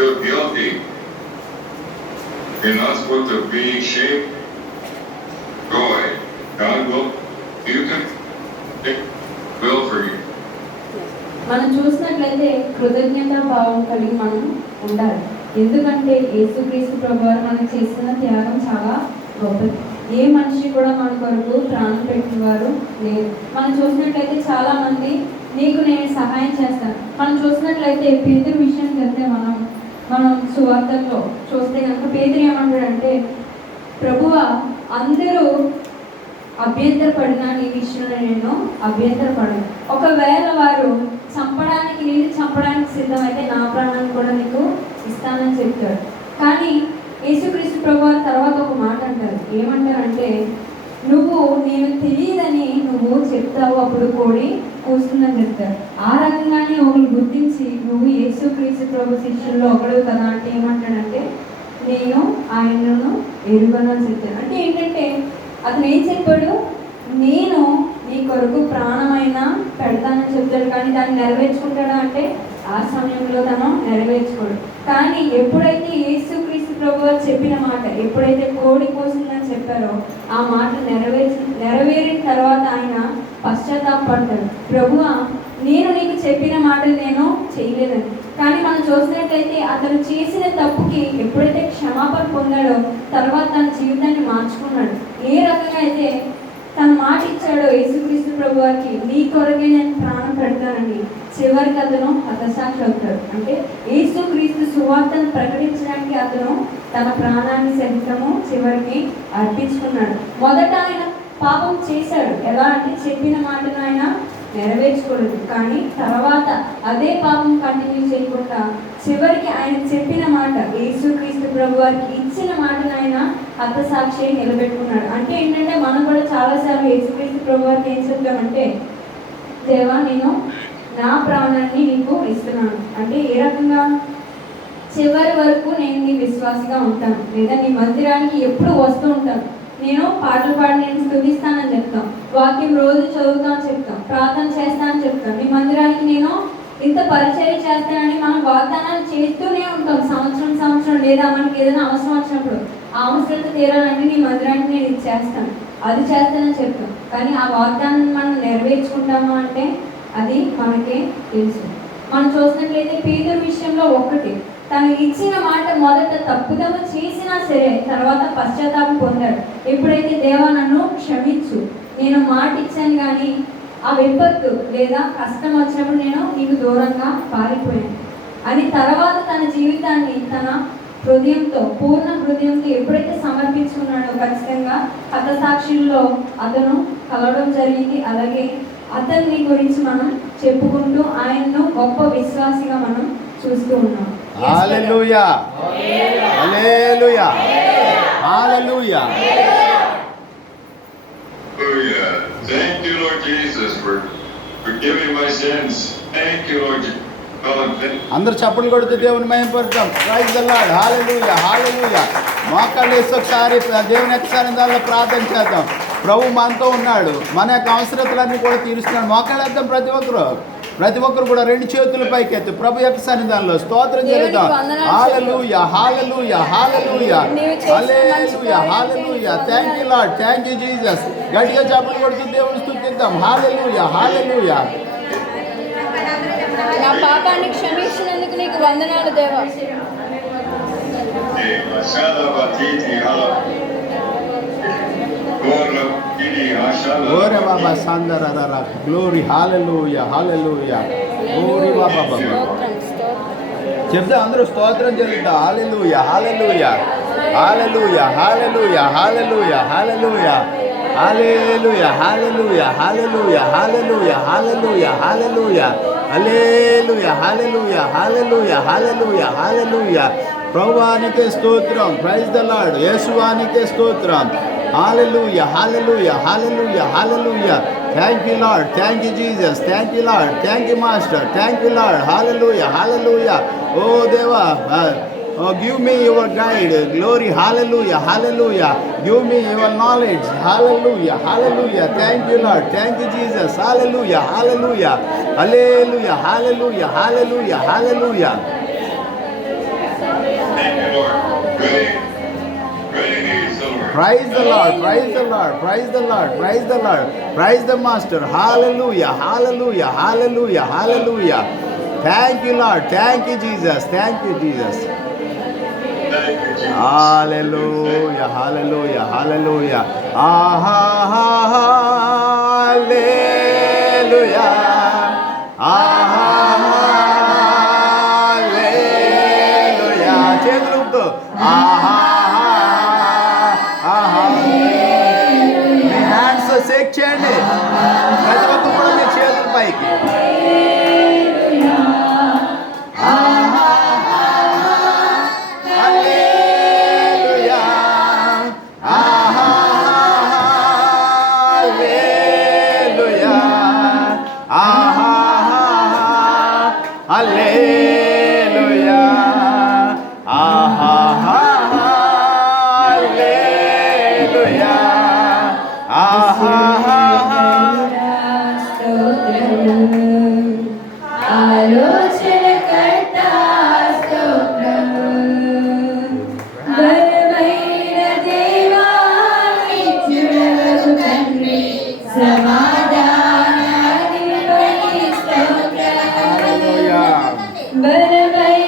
feel guilty. You're not supposed to be ashamed. Joy. God will. You can. Will for you. మనం చూసినట్లయితే కృతజ్ఞతా భావం కలిగి మనం ఉండాలి. ఎందుకంటే యేసుక్రీస్తు ప్రభువారు మనకు చేసిన త్యాగం చాలా గొప్పది. ఏ మనిషి కూడా మన కొరకు ప్రాణం పెట్టినవారు లేరు. మనం చూసినట్లయితే చాలా మంది నీకు నేను సహాయం చేస్తాను. మనం చూసినట్లయితే పేతురు విషయానికి వెళ్తే మనం సువార్తల్లో చూస్తే కనుక పేతురు ఏమంటాడంటే, ప్రభువా అందరూ అభ్యంతరపడినా నీ విషయంలో నేను అభ్యంతరపడను. ఒకవేళ వారు చంపడానికి నేను చంపడానికి సిద్ధమైతే నా ప్రాణాన్ని కూడా నీకు ఇస్తానని చెప్తాడు. కానీ యేసుక్రీస్తు ప్రభువారు తర్వాత ఒక మాట అంటారు. ఏమంటారంటే, నేను తెలియదని నువ్వు చెప్తావు, అప్పుడు కోడి కూస్తుందని చెప్తారు. ఆ రకంగానే ఒకరు గుర్తించి నువ్వు యేసుక్రీస్తు ప్రభు శిష్యుల్లో ఒకడు కదా అంటే ఏమంటాడంటే, నేను ఆయనను ఎరుగనని చెప్తాను. అంటే ఏంటంటే అతను ఏం చెప్పాడు, నేను నీ కొరకు ప్రాణమైనా పెడతానని చెప్తాడు. కానీ దాన్ని నెరవేర్చుకుంటాడా అంటే ఆ సమయంలో తను నెరవేర్చుకోడు. కానీ ఎప్పుడైతే యేసుక్రీస్తు ప్రభువు చెప్పిన మాట, ఎప్పుడైతే కోడి కోసిందని చెప్పారో ఆ మాట నెరవేరిన తర్వాత ఆయన పశ్చాత్తాపడతాడు. ప్రభువా నేను నీకు చెప్పిన మాటలు నేను చేయలేదని. కానీ మనం చూసినట్లయితే అతను చేసిన తప్పుకి ఎప్పుడైతే క్షమాపణ పొందాడో తర్వాత తన జీవితాన్ని మార్చుకున్నాడు. ఏ రకంగా అయితే తన మాట ఇచ్చాడో యేసుక్రీస్తు ప్రభువారికి, నీ కొరకే నేను ప్రాణం పెడతానని, చివరికి అతను హతసాక్షి అవుతాడు. అంటే యేసుక్రీస్తు సువార్తను ప్రకటించడానికి అతను తన ప్రాణాన్ని సహితము చివరికి అర్పించుకున్నాడు. మొదట ఆయన పాపం చేశాడు. ఎలా అంటే చెప్పిన మాటను ఆయన నెరవేర్చుకోలేదు. కానీ తర్వాత అదే పాపం కంటిన్యూ చేయకుండా చివరికి ఆయన చెప్పిన మాట, యేసుక్రీస్తు ప్రభువారికి ఇచ్చిన మాటను ఆయన హతసాక్షి నిలబెట్టుకున్నాడు. అంటే ఏంటంటే మనం కూడా చాలాసార్లు యేసుక్రీస్తు ప్రభువారికి ఏం చెప్తామంటే, దేవా నేను నా ప్రాణాన్ని నీకు ఇస్తున్నాను. అంటే ఏ రకంగా, చివరి వరకు నేను నీ విశ్వాసగా ఉంటాను, లేదా నీ మందిరానికి ఎప్పుడు వస్తూ ఉంటాను, నేను పాటలు పాడి నేను స్తుతిస్తానని చెప్తాం, వాక్యం రోజు చదువుతానని చెప్తాం, ప్రార్థన చేస్తానని చెప్తాం, నీ మందిరానికి నేను ఇంత పరిచర్య చేస్తానని మనం వాగ్దానాలు చేస్తూనే ఉంటాం సంవత్సరం. లేదా మనకి ఏదైనా అవసరం వచ్చినప్పుడు ఆ అవసరత తీరాలంటే నీ మందిరానికి నేను ఇది చేస్తాను, అది చేస్తానని చెప్తాం. కానీ ఆ వాగ్దానం మనం నెరవేర్చుకుంటామా అంటే అది మనకే తెలుసు. మనం చూసినట్లయితే పేతురు విషయంలో ఒక్కటి, తను ఇచ్చిన మాట మొదట తప్పుదమ చేసినా సరే తర్వాత పశ్చాత్తాపం పొందాడు. ఎప్పుడైతే దేవా నన్ను క్షమించు, నేను మాట ఇచ్చాను కానీ ఆ విపత్తు లేదా కష్టం వచ్చినప్పుడు నేను నీకు దూరంగా పారిపోయాను అని తర్వాత తన జీవితాన్ని తన హృదయంతో, పూర్ణ హృదయంతో ఎప్పుడైతే సమర్పించుకున్నాడో ఖచ్చితంగా హతసాక్షుల్లో అతను కలవడం జరిగింది. అలాగే అతన్ని గురించి మనం చెప్పుకుంటూ ఆయన్ను గొప్ప విశ్వాసిగా మనం చూస్తూ ఉన్నాం. హల్లెలూయా, hallelujah, hallelujah. Thank you, Lord Jesus, for forgiving my sins. Thank you, Lord Jesus. అందరూ చప్పట్లు కొడుతూ దేవుని మహిమపడతాం. Praise the lord. Hallelujah, hallelujah. మోకాళ్ళు వేసి ఒకసారి దేవుని యొక్క సన్నిధానంలో ప్రార్థన చేద్దాం. ప్రభు మనతో ఉన్నాడు, మన యొక్క అవసరతలన్నీ కూడా తీరుస్తున్నాడు. మోకాళ్ళు వేద్దాం ప్రతి ఒక్కరు కూడా రెండు చేతుల పైకెత్తి ప్రభు యొక్క సన్నిధానంలో స్తోత్రం చేద్దాం. Hallelujah, hallelujah, hallelujah, hallelujah, hallelujah. Thank you lord, thank you Jesus. గట్టిగా చప్పట్లు కొడుతూ దేవుని స్తుతిద్దాం. హల్లెలూయా, హల్లెలూయా. నా పాపాన్ని క్షమించినందుకు నీకు వందనాలు దేవా. ఓరే బాబా సందరర గ్లోరీ. హల్లెలూయా, హల్లెలూయా. ఓరి బాబా బాబా చెప్తా, అందరూ స్తోత్రం చెల్లిద్దాం. హల్లెలూయా, hallelujah, hallelujah, hallelujah, hallelujah, hallelujah, hallelujah, hallelujah, hallelujah, hallelujah, hallelujah, hallelujah, hallelujah, hallelujah, hallelujah, hallelujah, హల్లెలూయా. ప్రభువానికే స్తోత్రం. Praise the lord. యేసువానికే స్తోత్రం. Hallelujah, hallelujah, hallelujah, hallelujah. Thank you lord, thank you Jesus, thank you lord, thank you master, thank you lord. Hallelujah, hallelujah. ఓ దేవా, give me your guide, glory, hallelujah, hallelujah. Give me your knowledge, hallelujah, hallelujah. Thank you Lord, thank you Jesus, hallelujah, hallelujah, hallelujah, hallelujah, hallelujah, hallelujah. Thank you, Lord. Ready? Praise the Lord. Praise the Lord, praise the Lord, praise the Lord, praise the Lord, praise the Master. Hallelujah, hallelujah, hallelujah, hallelujah. Thank you, Lord. Thank you, Jesus. Thank you, Jesus. Thank you, Jesus. Hallelujah, hallelujah, hallelujah. Hallelujah. Hallelujah. చేతులతో మీ hands Sheikh చేయండి. ప్రతి ఒక్కరు కూడా మీ చేతుల పైకి. ఆలోచనకర్త స్తోత్రం. బలమైన దేవా నిత్యుడగు తండ్రి సమాధానాధిపతి స్తోత్రం. బలమైన